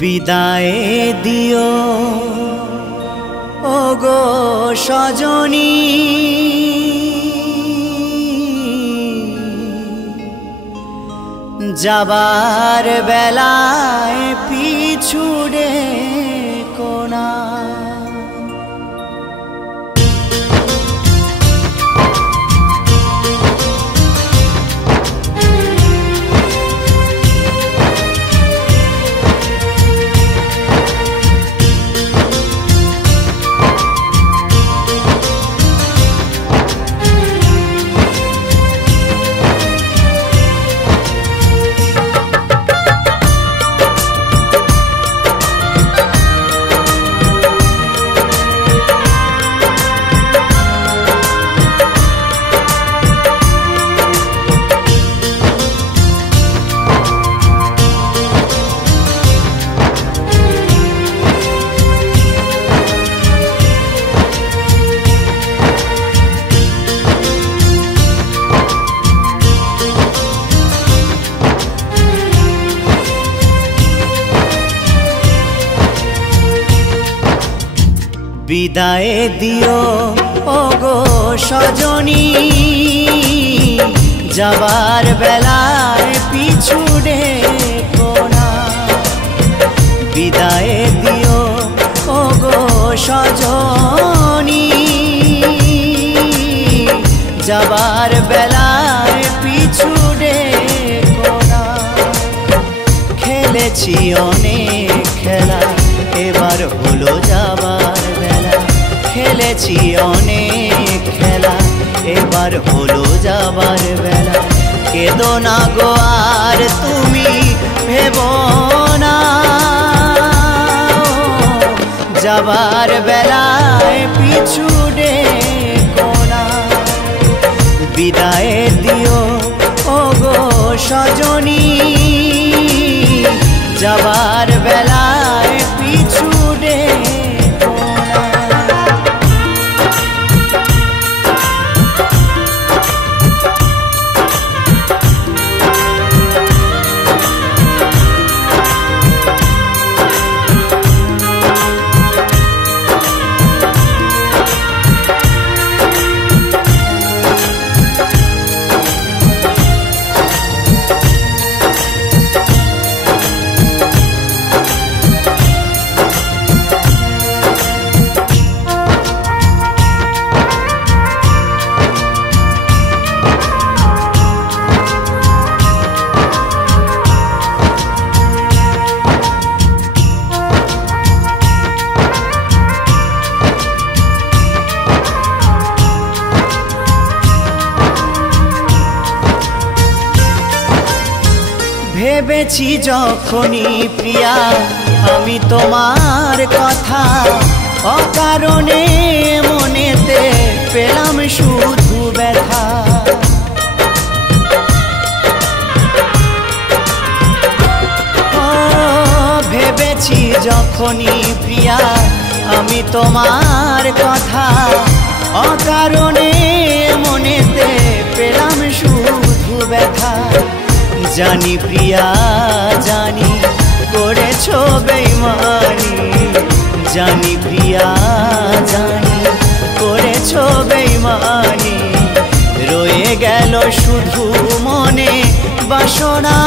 বিদায় দিও ওগো সজনী, যাবার বেলায় পিছু ডেকো না। বিদায় দিও ওগো সজনী, যাবার বেলায় পিছু ডেকো না। বিদায় দিও ওগো সজনী, যাবার বেলায় পিছু ডেকো না। খেলেছি অনেক খেলা, এবার হলো যাবার বেলা। খেলেছি অনেক খেলা, এবার হলো যাবার বেলা। কেঁদো না গো আর তুমি ভেবো না, যাবার বেলায় পিছু ডেকো না। বিদায় দিও ওগো সজনী, যাবার বেলায় পিছু ডেকো না। ভেবেছি যখনই প্রিয়া আমি তোমার কথা, অকারণে মনেতে পেলাম শুধু ব্যথা। ভেবেছি যখনই প্রিয়া আমি তোমার কথা, অকারণে মনেতে পেলাম শুধু ব্যথা। জানি প্রিয়া জানি করেছো বেইমানি, জানি প্রিয়া জানি করেছো বেইমানি। রয়ে গেল শুধু মনে বাসনা,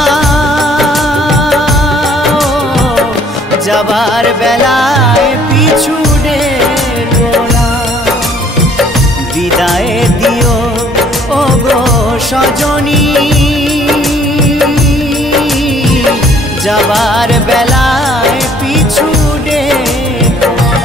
যাবার বেলায় পিছু ডেকো না। বিদায় দিও ওগো সজনী, যাবার বেলায় পিছু ডেকো না।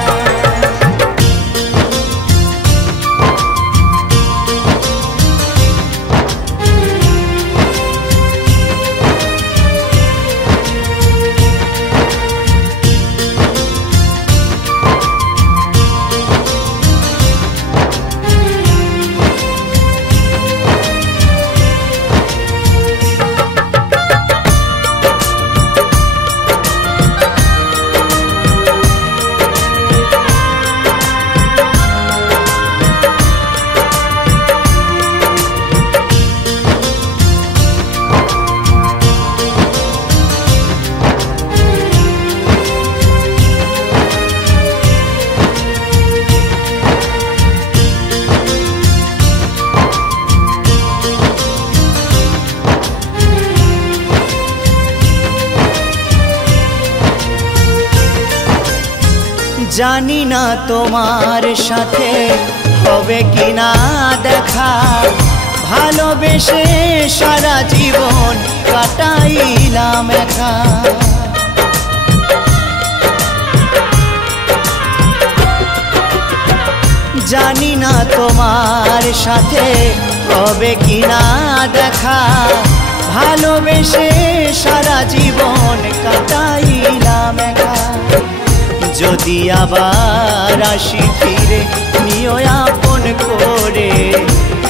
জানি না তোমার সাথে হবে কিনা দেখা, ভালোবেসে সারা জীবন কাটাইলাম একা। জানি না তোমার সাথে হবে কিনা দেখা, ভালোবেসে সারা জীবন কাটাইলাম একা। যদি আবার আসি ফিরে নিও আপন করে,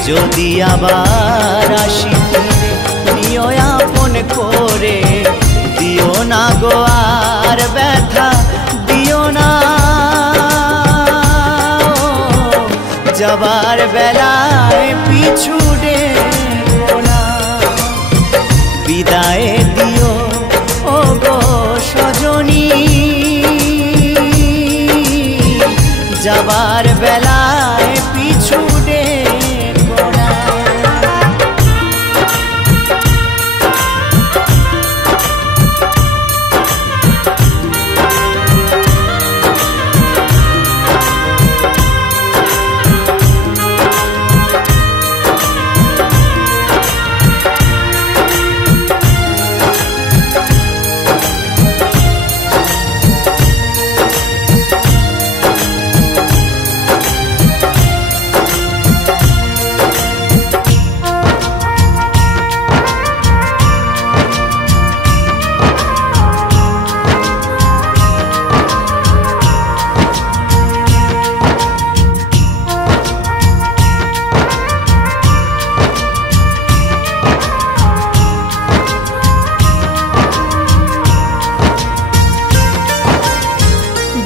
যদি আবার আসি ফিরে নিও আপন করে, দিও না গো আর ব্যথা দিও না। যাবার বেলায় পিছু ডেকো না, বিদায় দিও ও গো সজনী। যাবার বেলায় পিছু ডেকো না।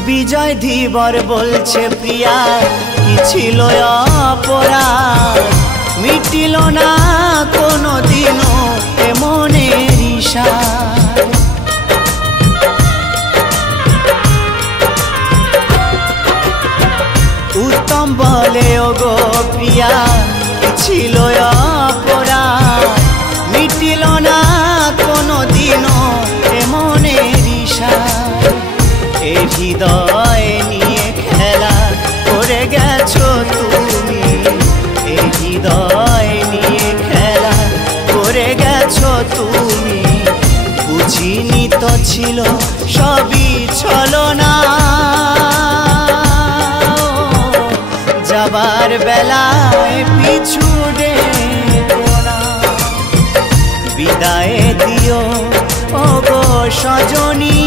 বিজয় ধীবর বলছে প্রিয়া কি ছিল অপরাধ, মিটিল না কোনো দিনও এ মনের ইশারা। উত্তম বলে ও গো প্রিয়া কি ছিল অপরাধ, মিটিল না কোনো দিনও এ মনের ইশারা। এ হৃদয় নিয়ে খেলা করে গেছো তুমি, এ হৃদয় নিয়ে খেলা করে গেছো তুমি। বুঝিনি তো ছিল সবই ছলনা, যাবার বেলায় পিছু ডেকো না, বিদায় দিও ও গো সজনী।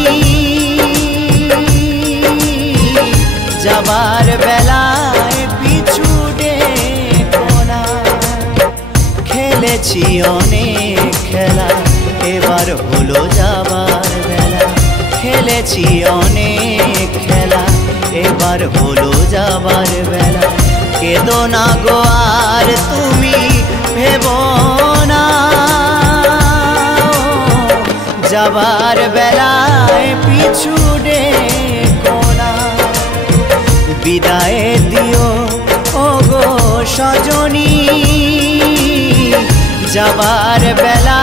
যাবার বেলায় পিছু ডেকো না। খেলেছি অনেক খেলা এবার হলো যাবার বেলা, খেলেছি অনেক খেলা এবার হলো যাবার বেলা। কেঁদো না গো আর তুমি ভেবো না, যাবার বেলায় পিছু ডেকো না, বিদায় দিও ও গো সজনী। যাবার বেলা